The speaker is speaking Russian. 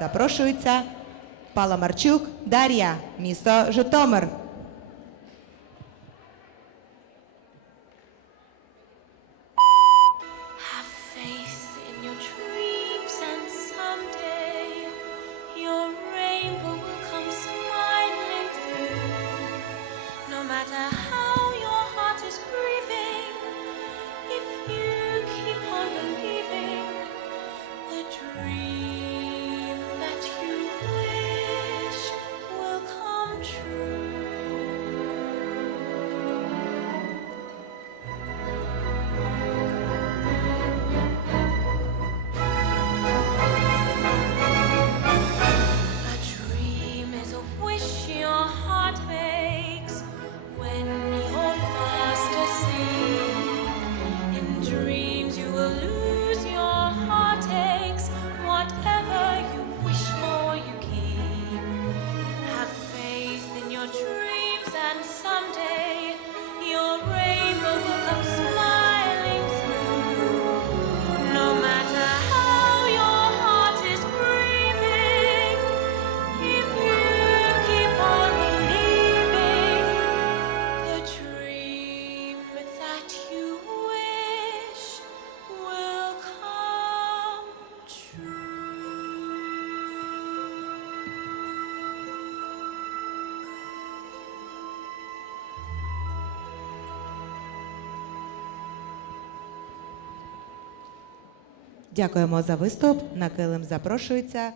Запрошується Паламарчук Дар'я, місто Житомир. rainbow will Дякуємо за виступ. На килим запрошується.